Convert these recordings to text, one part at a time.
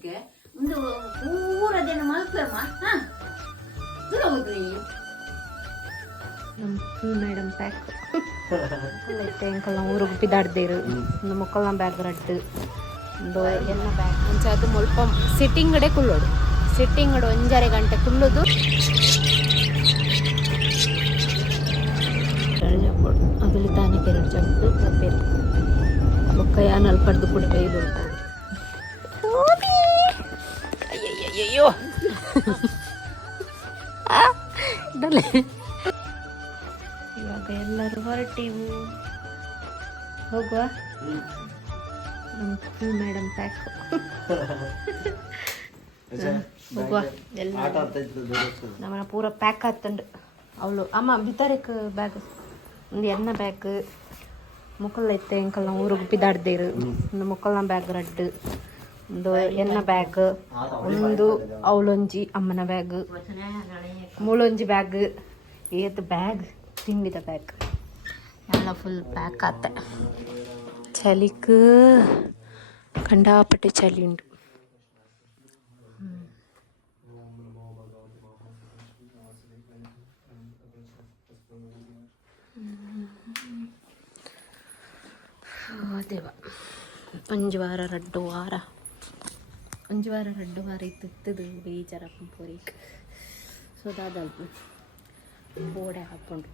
ಹೋಗ್ಲಿಕ್ಕೆ ಒಂದು ಪೂರ ದಿನ ಮಲ್ಪಮ್ಮ ದೂರ ಹೋಗ್ರಿ ಮೇಡಮ್ ಪ್ಯಾಕ್ ಎಂಕಲ್ಲ ಊರಿಗೆ ಬಿದ್ದಾಡ್ದೇರು ಒಂದು ಮೊಕ್ಕಲ್ಲ ಬ್ಯಾಗ್ ರಡ್ಡು ಒಂದು ಎಲ್ಲ ಬ್ಯಾಗ್ ಮುಂಚೆ ಅದು ಮುಲ್ಪ ಸಿಟ್ಟಿಂಗ್ ಕಡೆ ಕುಳ್ಳೋಡು ಸಿಟ್ಟಿಂಗ್ ಕಡೆ 1.5 ಗಂಟೆ ಕುಲ್ಲೋದು ಅದಲ್ಲಿ ತಾನೇ ಕೆರಡು ಜಪ್ಪು ಬೇರೆ ಬೊಕ್ಕ ಯಾನಲ್ಲಿ ಪಡೆದು ಕೂಡ ಬೈಲು ಅಯ್ಯಯ್ಯಯ್ಯೋ ಇವಾಗ ಎಲ್ಲರೂ ಹೊರಟಿವು ಹೋಗುವ ನಮ್ಮ ಮೇಡಮ್ ಪ್ಯಾಕ್ ಹೋಗುವ ಎಲ್ಲ ನಮ್ಮನ್ನ ಪೂರ ಪ್ಯಾಕ್ ಆತಂಡು ಅವಳು ಅಮ್ಮ ಬಿತ್ತರಕ್ಕೆ ಬ್ಯಾಗ್ ಒಂದು ಎಣ್ಣೆ ಬ್ಯಾಗ್ ಮುಕ್ಕಲ್ಲ ಇತ್ತೆ ಎಂಕಲ್ಲ ಊರಿಗೆ ಬಿದ್ದಾಡ್ದೇರು ಒಂದು ಮುಕ್ಕಲ್ಲ ಬ್ಯಾಗ್ ರಡ್ಡು ಒಂದು ಎಣ್ಣೆ ಬ್ಯಾಗ್ ಒಂದು ಅವಳೊಂಜಿ ಅಮ್ಮನ ಬ್ಯಾಗ್ ಮೂಳೊಂಜಿ ಬ್ಯಾಗ್ ಏತ್ ಬ್ಯಾಗ್ ತಿಂಡಿದ ಬ್ಯಾಗ್ ಎಲ್ಲ ಫುಲ್ ಪ್ಯಾಕ್ ಆತ ಚಳಿക്ക് ಕಂಡಾಪಟ್ಟೆ ಚಳಿ ಉಂಟು ದೇವ ಒಂಜು ವಾರ 2 ವಾರ ಇತ್ತಿತ್ತದು ಬೇಜಾರಪ್ಪ ಪೋರಿಕ್ ಸೋದಾದಲ್ಪ ಬೋಡೆ ಹಾಕ್ಕೊಂಡು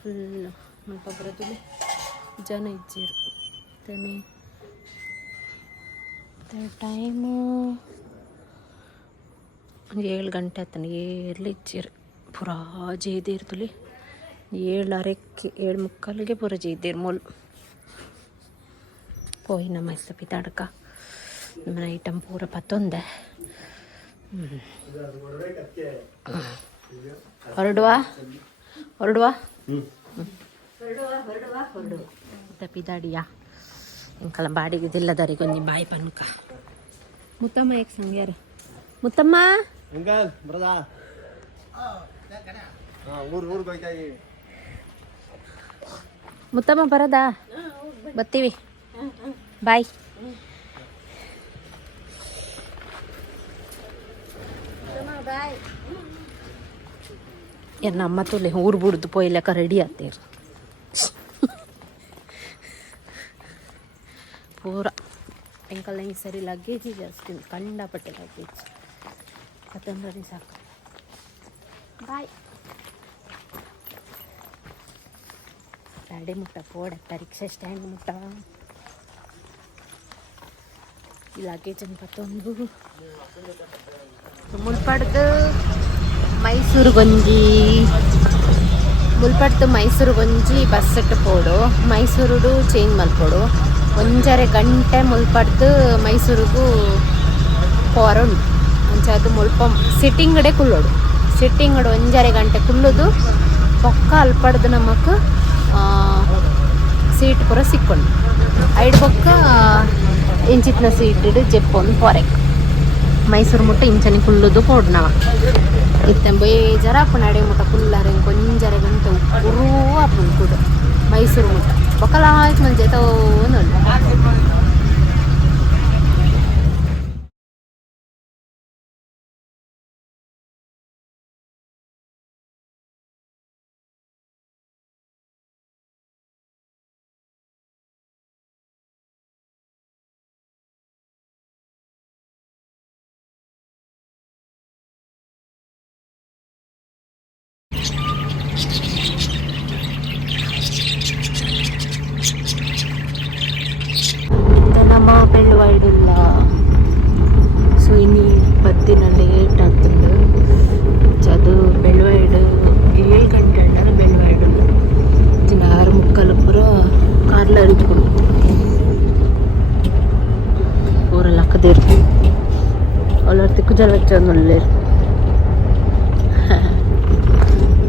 ಫುಲ್ಲು ಸ್ವಲ್ಪ ಬರೋದು ಜನ ಇಜ್ಜಿರು ತಾನೆ ಟೈಮು 7 ಗಂಟೆ ಆತನ ಏರ್ಲಿ ಇಜ್ಜಿರು ಪುರಾ ಜೇದಿ ಇರ್ತಲಿ 7:30 ಪೂರ ಜೇದಿರು ಮೂಲು ಪೋಯಿ ನಮ್ಮ ಹೆಸ ಪಿತಾಡ್ಕ ನಮ್ಮ ಐಟಮ್ ಪೂರ ಪತ್ತೊಂದೆ ಹೊರಡುವ ಪಿದಾಡಿಯಾ ಇಂಕಲ ಬಾಡಿಗೆದಿಲ್ಲದರಿಗೊಂದು ಬಾಯಿ ಪನ್ಕ ಮುತ್ತಮ್ಮ ಏಕ್ ಸಂಗ್ಯಾರ ಮುತ್ತಮ್ಮ ಮುತ್ತಮ್ಮ ಬರದಾ ಬರ್ತೀವಿ ಬಾಯ್ ಯಾರು ನಮ್ಮ ತುಲೆ ಊರು ಬಿಡುದು ಪೋಯ್ಲಕ್ಕ ರೆಡಿ ಆಗ್ತೀರಿ ಪೂರ ಎಂಕಲ್ಲ ಹಿಂಗೆ ಸರಿ ಲಗೇಜ್ ಜಾಸ್ತಿ ಕಂಡಪಟ್ಟೆ ಲಗೇಜ್ ಕತ್ತಂಬರಿ ಸಾಕು ಬಾಯ್ ಗಾಡಿ ಮುಟ್ಟ ಪೋಡತ್ತ ರಿಕ್ಷಾ ಸ್ಟ್ಯಾಂಡ್ ಮುಟ್ಟ ಈ ಲಗೇಜ್ ಅನ್ಪತ್ತೊಂದು ಮುಲ್ಪಡ್ದು ಮೈಸೂರು ಗಂಜಿ ಬಸ್ ಇಟ್ಟು ಪೋಡು ಮೈಸೂರು ಚೇಂಜ್ ಮಲ್ಪೋಡು 1.5 ಗಂಟೆ ಮುಲ್ಪಡ್ದು ಮೈಸೂರಿಗೂ ಪೋರುಂಡು ಅಂಚೆ ಅದು ಮುಲ್ಪ ಸಿಟ್ಟಿಂಗ್ ಕಡೆ ಕುಳ್ಳೋಡು 1.5 ಗಂಟೆ ಕುಲ್ಲೋದು ಪೊಕ್ಕ ಅಲ್ಪಡ್ದು ನಮಕ್ ಸೀಟ್ ಪೂರ ಸಿಕ್ಕೊಂಡು ಐಡ್ ಬೊಕ್ಕ ಇಂಚಿತ್ನ ಸೀಟ್ ಜೆಪ್ಪೊಂದು ಪೊರೆಕ್ ಮೈಸೂರು ಮುಟ್ಟ ಇಂಚನಿ ಕುಲ್ಲುದು ಪೋಡು ನಾವ ಇತ್ತೆ ಬೇಜಾರ ಅಪ್ಪ ನಡೆ ಮುಟ್ಟ ಕುಲ್ಲಾರೆ 1.5 ಗಂಟೆ ಉರು ಅಪ್ಪ ಕೂಡ ಮೈಸೂರು ಮುಟ್ಟ ಬೊಕ್ಕಲ ಆಯ್ತು ಮಂಜೆ ತೋನೊಳ್ಳು ನಮ್ಮ ಬೆಳ್ಳುವಾಡಿಲ್ಲ ಸುಯಿನಿ ಬತ್ತಿನ ಲೇಟ್ ಆಗ್ತದೆ ಅದು ಬೆಳ್ಳುವಾಡು 7 ಗಂಟೆ ಅಣ್ಣ ಬೆಳ್ಳುವಾಡು 6:30 ಪೂರ ಕಾರ್ಲ ಅರಿದ್ಕೊಂಡು ಪೂರ ಲಕ್ಕದಿರ್ತು ಅವಳ ತಿಕ್ಕು ಜಲಚ್ಚೊಂದು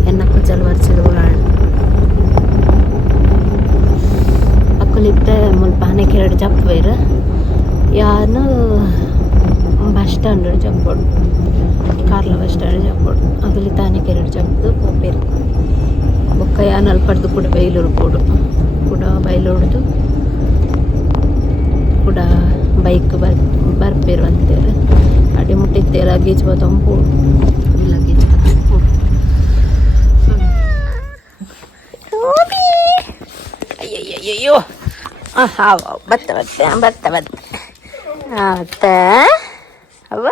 ಎನ್ನಕ್ಕು ಜಲ ವರ್ಸಿದ ಉಳಾಡು ಅಕ್ಕಲಿದ್ದೆ ಮುಲ್ಪ ಆನೆಗೆ 2 ಜಪ್ ಬೇರೆ ಯಾನು bus stand ಜಪ್ಪೋಡು Karla bus stand ಜಪ್ಪೋಡು ಅಗಲಿ ತಾನೆಗೆ 2 ಜಪ್ದು ಪೋಪೇರು ಬೊಕ್ಕ ಯಾನಲ್ಲಿ ಪಡೆದು ಕೂಡ ಬೈಲೂರು ಪೋಡು ಕೂಡ ಬೈಲೋಡ್ದು ಕೂಡ ಬೈಕ್ ಬರ್ಪೇರು ಅಂತೇಳಿ ಅಡಿ ಮುಟ್ಟಿದ್ದೆ ಲಗೇಜ್ ಬತ್ತಂಪು ಲಗೇಜ್ ಬತ್ತಂಪು ಅಯ್ಯಯ್ಯಯ್ಯೋ ಹಾಂ ಬತ್ತ ಅವ್ವ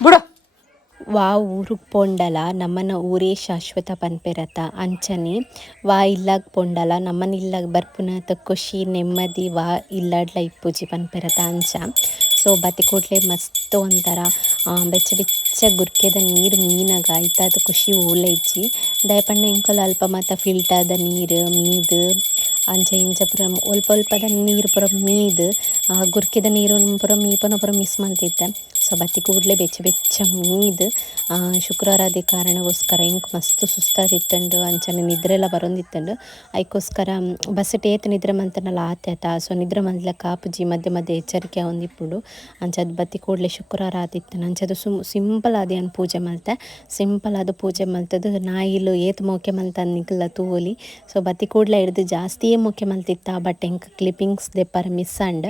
ಬಿಡು ವಾ ಊರಿಗೆ ಪೊಂಡಲ ನಮ್ಮನ ಊರೇ ಶಾಶ್ವತ ಪನ್ಪೆರತ ಅಂಚನೆ ವಾ ಇಲ್ಲಾಗ ಪೊಂಡಲ ನಮ್ಮನ ಇಲ್ಲಾಗ ಬರ್ಪುನತ ಖುಷಿ ನೆಮ್ಮದಿ ವಾ ಇಲ್ಲಾಡ್ಲ ಇಪ್ಪುಜಿ ಪನ್ಪೆರತ ಅಂಚ ಸೊ ಬತ್ತಿ ಕೂಡಲೇ ಮಸ್ತ್ ಒಂಥರ ಬೆಚ್ಚ ಗುರ್ಕೆದ ನೀರು ಮೀನಾಗ ಆಯ್ತಾದ ಖುಷಿ ಓಲೆ ಇಜ್ಜಿ ದಯಪಣ್ಣ ಎಂಕಲ್ ಅಲ್ಪ ಮಾತ ಫಿಲ್ಟರ್ದ ನೀರು ಮೀದು ಅಂಚ ಇಂಚ ಪುರ ಒಲ್ಪದ ನೀರು ಪುರ ಮೀದು ಗುರ್ಕಿದ ನೀರು ಪುರ ಮೀಪನ ಪುರ ಮಿಸ್ ಮಾಡ್ತಿದ್ದೆ ಸೊ ಬತ್ತಿ ಕೂಡಲೇ ಬೆಚ್ಚ ಮೀದು ಶುಕ್ರವಾರ ಅದೇ ಕಾರಣಗೋಸ್ಕರ ಇಂಕ್ ಮಸ್ತ್ ಸುಸ್ತಾದಿತ್ತಂಡು ಅಂಚನೆ ನಿದ್ರೆ ಎಲ್ಲ ಬರೋಂದಿತ್ತಂಡು ಅದಕ್ಕೋಸ್ಕರ ಬಸ್ ಟೇತ್ ನಿದ್ರೆ ಮಂತನಲ್ಲ ಆತ ಸೊ ನಿದ್ರೆ ಮಂದ್ಲ ಕಾಪುಜಿ ಮಧ್ಯೆ ಎಚ್ಚರಿಕೆ ಹೊಂದಿಪ್ಪುಂಡು ಅಂಚದು ಬತ್ತಿ ಕೂಡಲೇ ಶುಕ್ರವಾರ ಆದಿತ್ತು ಅಂಚದು ಸಿಂಪಲ್ ಆದಿ ಅನ್ ಪೂಜೆ ಮಲ್ತೆ ಸಿಂಪಲ್ ಆದ ಪೂಜೆ ಮಲ್ತದು ನಾಯಿಲು ಏತ್ ಮೋಕೆ ಮಲ್ತ ನಿಕ್ಲ ತೂಲಿ ಸೊ ಬತ್ತಿ ಕೂಡಲೇ ಹಿಡ್ದು ಜಾಸ್ತಿಯೇ ಮೋಕೆ ಮಲ್ತಿತ್ತ ಬಟ್ ಎಂಕ್ ಕ್ಲಿಪ್ಪಿಂಗ್ಸ್ ದೆಪ್ಪರ ಮಿಸ್ ಅಂಡ್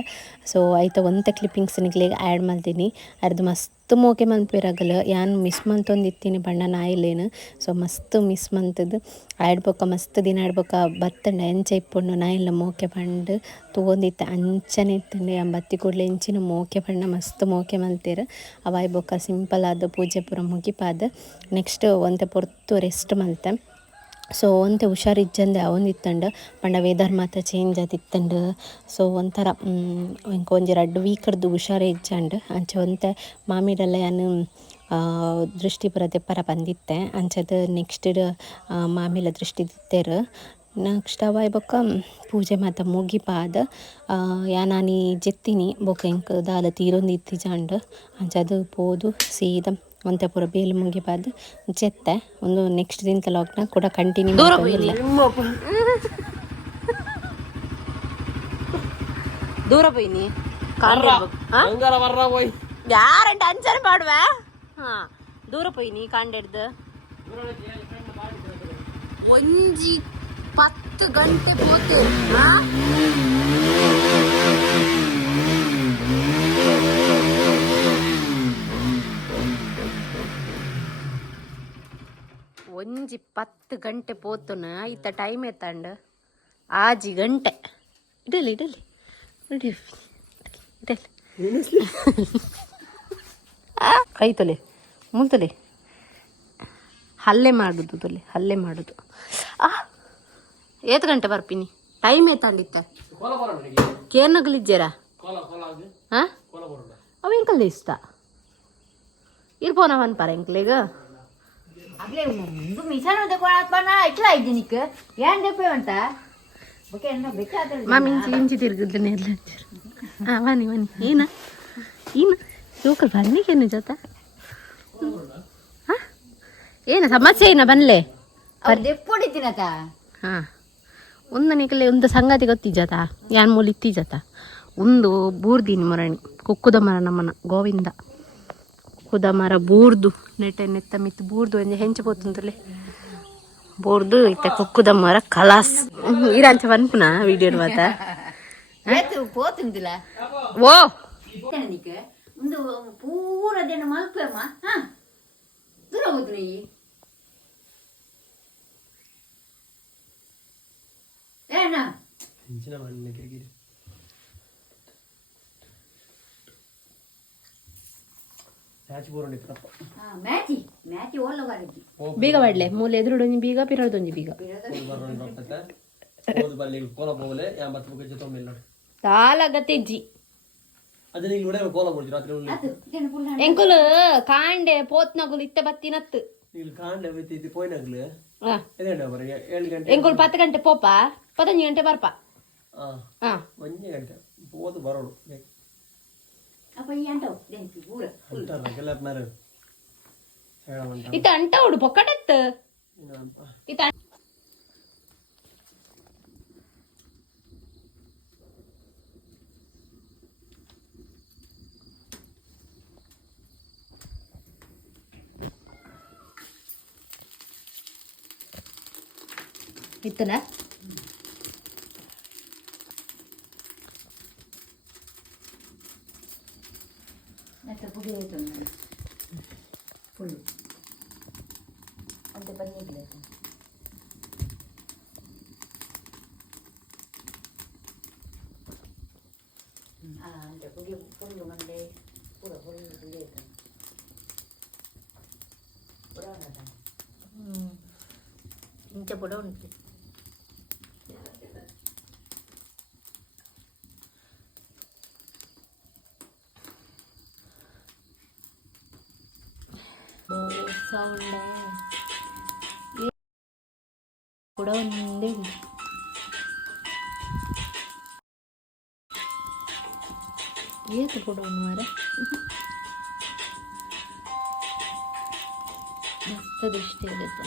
ಸೊ ಆಯ್ತು ಒಂತ ಕ್ಲಿಪ್ಪಿಂಗ್ಸ್ ನಿಕ್ಲಿಗೆ ಆ್ಯಡ್ ಮಾಡ್ತೀನಿ ಅರ್ದು ಮಸ್ತ್ ಮೋಕೆ ಮಲ್ಪಿರಾಗಲ್ಲ ಯಾನ್ ಮಿಸ್ ಮಂತೊಂದಿತ್ತೀನಿ ಬಣ್ಣ ನಾಯಿಲೇನು ಸೊ ಮಸ್ತ್ ಮಿಸ್ ಮಂತದ್ದು ಆಡ್ಬೇಕ ಮಸ್ತ್ ದಿನ ಆಡ್ಬೇಕ ಬತ್ತಂಡ ಎಂಚ ಇಪ್ಪುಂಡು ನಾಯಿಲ್ಲ ಮೋಕೆ ಪಂಡು ತಗೊಂದಿತ್ತ ಅಂಚನೆ ಇತ್ತಂಡು ಬತ್ತಿ ಕೂಡಲೇ ಎಂಚಿನ ಮೋಕೆ ಪಂಡ ಮಸ್ತ್ ಮೋಕೆ ಮಲ್ತೀರ ಅವಾಯ್ ಬೊಕ್ಕ ಸಿಂಪಲ್ ಆದ ಪೂಜೆ ಪೂರ ಮುಗಿಪಾದ ನೆಕ್ಸ್ಟ್ ಒಂತೆ ಪೊರ್ತು ರೆಸ್ಟ್ ಮಲ್ತೆ ಸೊ ಒಂತೆ ಹುಷಾರಿಜ್ಜಂದೆ ಅವೊಂದಿತ್ತಂಡು ಪಂಡ ವೆದರ್ ಮಾತ್ರ ಚೇಂಜ್ ಆದಿತ್ತಂಡು ಸೊ ಒಂಥರ ಇಂಕ ಒಂಜಿ 2 ವೀಕರ್ದು ಹುಷಾರೇ ಇಜ್ಜಂಡು ಅಂಚೆ ಒಂತೆ ಮಾಮಿಡೆಲ್ಲ ಯಾನು ದೃಷ್ಟಿ ಪುರ ದೆಪ್ಪರ ಬಂದಿತ್ತೆ ಅಂಚದು ನೆಕ್ಸ್ಟ್ ಮಾಮಿಲ ದೃಷ್ಟಿ ದಿತ್ತೇರು ನೆಕ್ಸ್ಟ್ ಅವಾಯ್ ಬೊಕ್ಕ ಪೂಜೆ ಮಾತ ಮುಗಿಪಾದ ಯಾನಾನಿ ಜೆತ್ತಿನಿ ಬೊಕ ಎಂಕ್ ದಾಲ ತೀರೊಂದಿತ್ತಿಜಂಡು ಅಂಚದು ಪೋದು ಸೀದಾ ಒಂತೆ ಪೂರ ಬೇಲು ಮುಗಿಪಾದ ಜೆತ್ತೆ ಒಂದು ನೆಕ್ಸ್ಟ್ ದಿನ ಲಾಗ್ನ ಕೂಡ ಕಂಟಿನ್ಯೂ ದೂರ ಪೋಯ್ನಿ ಯಾರಂಟ ಅಂಚನೆ ಪಾಡುವ ದೂರ ಪೋಯ್ನಿ ಕಾಂಡೆಡ್ದು ಒಂಜಿ 10 ಗಂಟೆ ಪೋತೆ ಒಂಜಿ 10 ಗಂಟೆ ಪೋತುನ ಇತ್ತ ಟೈಮ್ ಎತ್ತಂಡು ಆಜಿ ಗಂಟೆ ಇಡಲಿ ಕೈ ತೊಲೆ ಮುಂತಲೆ ಹಲ್ಲೆ ಮಾಡುದು ಹಲ್ಲೆ ಮಾಡುದು ಏತ್ ಗಂಟೆ ಬರ್ಪಿನಿ ಟೈಮ್ ಏತಂಡಿತ್ತ ಕೇರ್ನಗಲಿಜ್ಜೇರ ಅವ ಎಂಕಲ್ ಇಷ್ಟ ಇರ್ಬೋನ ಅವನ್ ಪರ ಎಂಕ್ಲೇಗ आपले तू मिशन होते कोणात पण ऐकलं आहे निक यान देपे म्हणता ओके ना बेटा मामी इंची ತಿರುಗಿದ್ದೆ ನೆಲ್ಲ ವಾನಿ ಏನ ಲೋಕಲ್ ಬನ್ನಿಗೇನು ಜೊತ ಏನ ಸಮಸ್ಯೆ ಏನ ಬನ್ಲೆ ದೆಪ್ಪೊಡಿತೀನತ ಒಂದು ನಿಕಲೆ ಒಂದು ಸಂಗತಿ ಗೊತ್ತಿಜತ ಯಾನ್ ಮೂಲ ಇತ್ತಿಜತ ಒಂದು ಬೂರ್ದಿನಿ ಮರಣಿ ಕುಕ್ಕುದ ಮರ ನಮ್ಮನ ಗೋವಿಂದ ಕುದ ಮರ ಬೂರ್ದು ನೆಟ್ಟ ಮಿತ್ತು ಬೂರ್ದು ಒಂಜಿ ಹೆಂಚು ಪೋತುಂತಲೆ ಬೋರ್ದು ಇತ್ತ ಕುಕ್ಕುದ ಮರ ಕಲಾಸ್ ಇರಂಚ ಬನ್ಪುನ ವಿಡಿಯೋ ಮಾತ పోతుందిలా ఓ నీకు ముందు పూరదేన మల్పేమా దూరం అవుతున్నాయి ఏనా ಬೀಗ ಮಾಡ್ಲೆ ಮೂಲೆ ಎದುರುಡೊಂಜಿ ಬೀಗ ಪಿರಡೊಂಜಿ ಬೀಗ ತಾಲಗತೆಜ್ಜಿ ಎಂಕುಲು ಕಾಂಡೆ ಪೋತ್ನಗುಲು ಇತ್ತ ಬತ್ತಿನತ್ತು ಎಂಕುಲು 10 ಗಂಟೆ ಪೋಪ 15 ಗಂಟೆ ಬರ್ಪ ಇತ್ತ ಅಂಟ ಉಡು ಪೊಕ್ಕಟೆತ್ತು ಇತ್ತ ಇತ್ತನ ಮತ್ತೆ ಪುಡಿ ಆಯ್ತು ನೋಡಿ ಫುಲ್ಲು ಅಂತ ಬಂದಿಲ್ಲ ಅಂತ ಪುಡಿ ಫುಲ್ಲು ಮಂಡೆ ಪೂರ ಫುಲ್ಲು ಪುಡಿ ಆಯ್ತು ಪುರ ಇಂಚ ಪುಡ ಉಂಟು ಸೌಂಡೆ ಕೂಡ ಒಂದೇ ಉಂಟು ಏತು ಕೂಡ ಒಂದು ಮಾರ ಮಸ್ತ್ ದೃಷ್ಟಿ ಆಗುತ್ತೆ